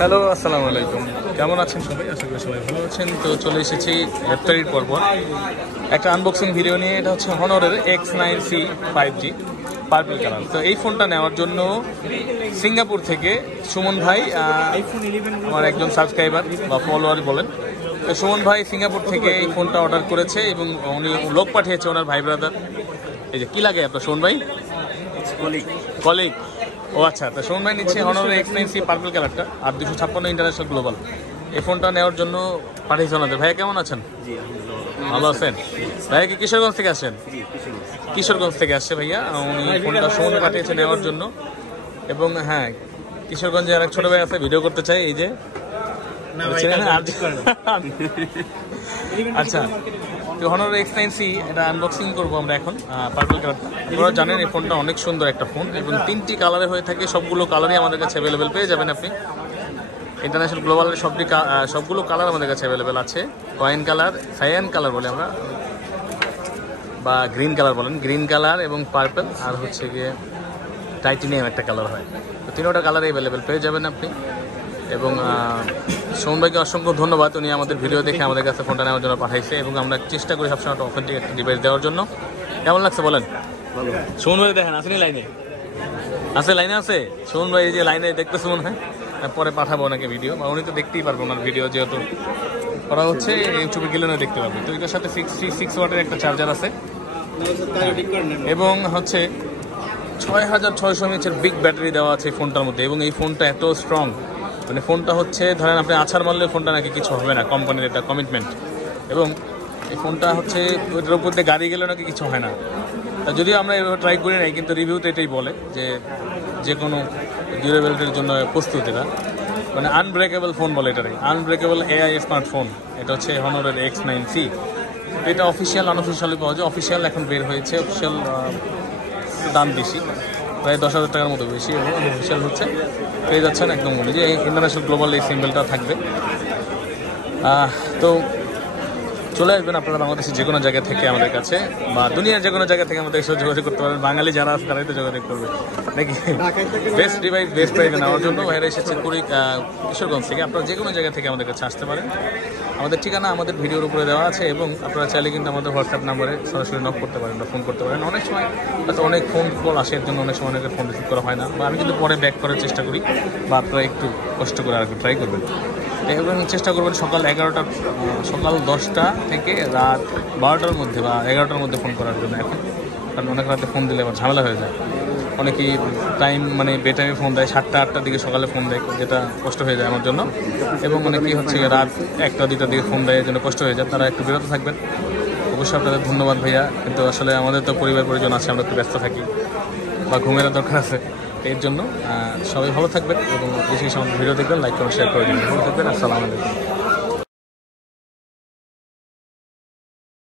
Hello, আসসালামু আলাইকুম। কেমন আছেন সবাই? আশা করি সবাই ভালো আছেন। তো চলে এসেছি ইফতারির পর একটা আনবক্সিং ভিডিও নিয়ে। এটা হচ্ছে হনরের X9C 5G পার্পল কালার। তো এই ফোনটা নেওয়ার জন্য সিঙ্গাপুর থেকে সুমন ভাই, আমার একজন সাবস্ক্রাইবার বা ফলোয়ার বলেন, তো সুমন ভাই সিঙ্গাপুর থেকে এই ফোনটা অর্ডার করেছে এবং উনি লোক পাঠিয়েছে ওনার ভাই ব্রাদার। এই যে কি লাগে আপনার সুমন ভাই? কলিগ। ও আচ্ছা, তো সুমন ভাই নিচ্ছে হনরের X9C পার্পল কালারটা আর 256 ইন্টারন্যাশনাল গ্লোবাল। এই ফোনটা নেওয়ার জন্য পাঠিয়েছে ওনাদের। ভাইয়া কেমন আছেন? ভালো আছেন? ভাইয়া কি কিশোরগঞ্জ থেকে আসেন? কিশোরগঞ্জ থেকে আসছে ভাইয়া। উনি ফোনটা সুমন পাঠিয়েছে নেওয়ার জন্য। এবং হ্যাঁ, কিশোরগঞ্জে আর এক ছোট ভাই আছে, ভিডিও করতে চাই। এই যে আচ্ছা, তো হনরের X9C এটা আনবক্সিং করবো আমরা এখন। পার্পল কালারটা আপনারা জানেন এই ফোনটা অনেক সুন্দর একটা ফোন এবং 3টি কালারে হয়ে থাকে। সবগুলো কালারই আমাদের কাছে অ্যাভেলেবেল পেয়ে যাবেন আপনি। ইন্টারন্যাশনাল গ্লোবালের সবগুলো কালার আমাদের কাছে অ্যাভেলেবেল আছে। ওয়াইন কালার, সায়ান কালার বলে আমরা, বা গ্রিন কালার বলেন, গ্রিন কালার এবং পার্পল, আর হচ্ছে গিয়ে টাইটেনিয়াম একটা কালার হয়। তো 3টা কালারই অ্যাভেলেবেল পেয়ে যাবেন আপনি। এবং সুমন ভাইকে অসংখ্য ধন্যবাদ, উনি আমাদের ভিডিও দেখে আমাদের কাছে ফোনটা নেওয়ার জন্য পাঠাইছে এবং আমরা চেষ্টা করি সবসময় একটা অথেন্টিক একটা ডিভাইস দেওয়ার জন্য। কেমন লাগছে বলেন? সুমন ভাই দেখেন আসেনি লাইনে আছে, লাইনে আছে সুমন ভাই, এই যে লাইনে দেখতেছে মনে হয়। পরে পাঠাবো ওনাকে ভিডিও, বা উনি তো দেখতেই পারবো ওনার ভিডিও, যেহেতু করা হচ্ছে ইউটিউবে গেলে না দেখতে পারবে। তো এটার সাথে 6 ওয়াটের একটা চার্জার আছে এবং হচ্ছে 6600 mAh বিগ ব্যাটারি দেওয়া আছে ফোনটার মধ্যে। এবং এই ফোনটা এত স্ট্রং, মানে ফোনটা হচ্ছে ধরেন আপনি আছাড় মারলে ফোনটা নাকি কিছু হবে না, কোম্পানির এটা কমিটমেন্ট। এবং এই ফোনটা হচ্ছে ওইটার উপর দিয়ে গাড়ি গেলেও নাকি কিছু হয় না। যদিও আমরা এভাবে ট্রাই করি নাই, কিন্তু রিভিউতে এটাই বলে যে কোনো ডিউরেবিলিটির জন্য প্রস্তুত এটা, মানে আনব্রেকেবল ফোন বলে এটারে, আনব্রেকেবল AI স্মার্টফোন। এটা হচ্ছে হনরের X9C। এটা অফিসিয়াল আনঅফিসিয়ালি পাওয়া যায়। অফিসিয়াল এখন বের হয়েছে, অফিসিয়াল দাম বেশি, প্রায় 10,000 টাকার মতো বেশি। এবং অফিসিয়াল হচ্ছে পেয়ে যাচ্ছেন একদম বলি যে ইন্টারন্যাশনাল গ্লোবাল এই সিম্বলটা থাকবে। তো চলে আসবেন আপনারা বাংলাদেশের যে কোনো জায়গা থেকে আমাদের কাছে, বা দুনিয়ার যে কোনো জায়গা থেকে আমাদের সাথে যোগাযোগ করতে পারেন। বাঙালি যারা আছে তারাই তো যোগাযোগ করবে নাকি? বেস্ট ডিভাইস বেস্ট প্রাইসে নেওয়ার জন্য বাইরে এসেছে কিশোরগঞ্জ থেকে। আপনারা যে কোনো জায়গা থেকে আমাদের কাছে আসতে পারেন। আমাদের ঠিকানা আমাদের ভিডিওর উপরে দেওয়া আছে এবং আপনারা চাইলে কিন্তু আমাদের হোয়াটসঅ্যাপ নাম্বারে সরাসরি নক করতে পারেন বা ফোন করতে পারেন। অনেক সময় হয়তো অনেক ফোন কল আসে, এর জন্য অনেক সময় অনেকের ফোন রিসিভ করা হয় না, বা আমি কিন্তু পরে ব্যাক করার চেষ্টা করি, বা আপনারা একটু কষ্ট করে আর একটু ট্রাই করবেন। এবং চেষ্টা করবেন সকাল 10টা থেকে রাত 12টার মধ্যে বা 11টার মধ্যে ফোন করার জন্য এখন, কারণ অনেক রাতে ফোন দিলে আবার ঝামেলা হয়ে যায়। অনেকেই টাইম মানে বেটাইমে ফোন দেয়, 7টা-8টার দিকে সকালে ফোন দেয়, যেটা কষ্ট হয়ে যায় আমার জন্য। এবং অনেকেই হচ্ছে রাত 1টা-2টার দিকে ফোন দেয়, এর জন্য কষ্ট হয়ে যায়। তারা একটু বিরত থাকবেন। অবশ্যই আপনাদের ধন্যবাদ ভাইয়া, কিন্তু আসলে আমাদের তো পরিবার পরিজন আছে, আমরা একটু ব্যস্ত থাকি বা ঘুমের দরকার আছে। এর জন্য সবাই ভালো থাকবেন এবং বেশি সময় ভিডিও দেখবেন, লাইক কমেন্ট শেয়ার করে দেবেন। ভালো থাকবেন। আসসালামু আলাইকুম।